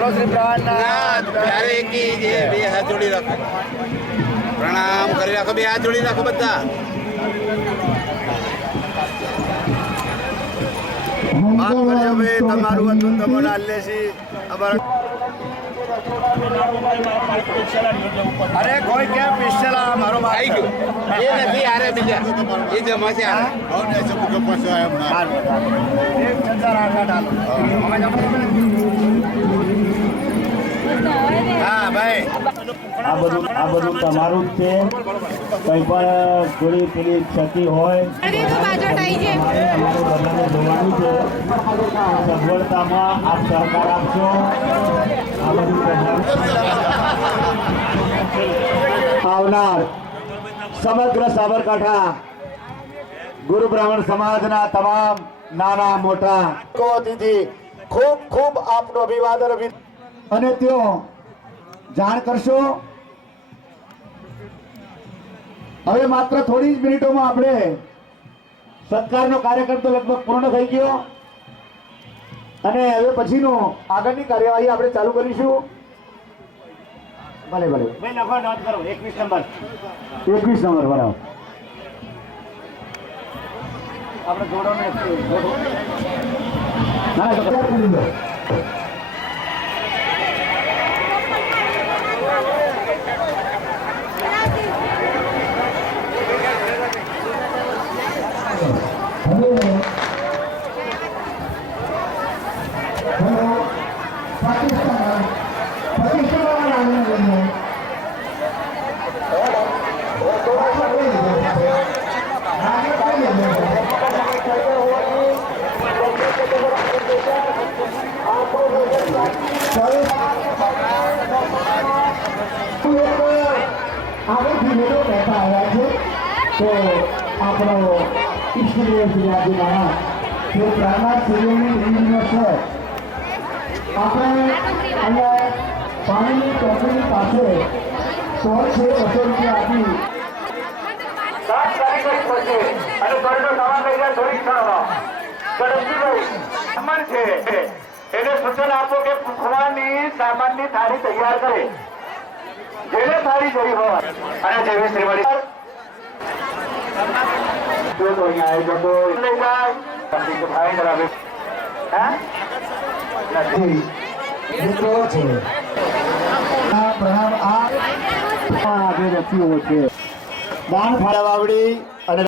બોલો શ્રી પ્રાણનાથ ત્યારે એકી જે બે હાથ જોડી રાખો, પ્રણામ કરી રાખો, બે હાથ જોડી રાખો બધા. માફ કરજો ભાઈ, તમારું હતું તમે લાલે છી અમારા. અરે કોઈ કેમ પિસ્તેલા મારો આવી ગયું એ નથી, આરે બીજા એ જમા છે. હા ભાઈ, આ બધું તમારું જ છે. કંઈ પણ થોડી પેલી ક્ષતિ હોય અમારે બધાને જોવાનું છે. સગવડતામાં આપ સહકાર આપશો. આ બધું આવનાર સમગ્ર સાબરકાંઠા ગુરુ બ્રાહ્મણ સમાજના તમામ નાના મોટા અતિથિ ખૂબ ખૂબ આપનું અભિવાદન અને તેઓ જાણ કરશો. હવે માત્ર થોડી જ મિનિટોમાં આપણે સત્કારનો કાર્યક્રમ તો લગભગ પૂર્ણ થઈ ગયો અને હવે પછીનો આગળની કાર્યવાહી આપણે ચાલુ કરીશું. ભલે ભલે ભાઈ લખો, નોંધ કરો. 21 નંબર બરાબર. આપણે જોડો ને ના તો આગળથી લોકો કહેતા આવ્યા છે તો આપણો ઈશ્વરીય શ્રીજીના જે પ્રાણનાથ સિંહની ઇન્જિનિયર છે, આપણે અહીંયા પાણીની કંપની પાસે 100-200 રૂપિયા આપી 7 તારીખ પછી અને ઘરનો સામાન લઈ જાય થોડી ક્ષણમાં ગણેશજીભાઈ સામાન છે એને સૂચન આપો કે ભગવાનની સામાનની થાળી તૈયાર કરે, જેને થાળી જઈ હોય અને જેવી શ્રીમતી તો અહીંયા આવી જતો લઈ જાય ભાઈ ધરાવે નથી મિત્રો છે. પ્રણામ આ બે વ્યક્તિઓ છે દાન ફાળા વાવડી અને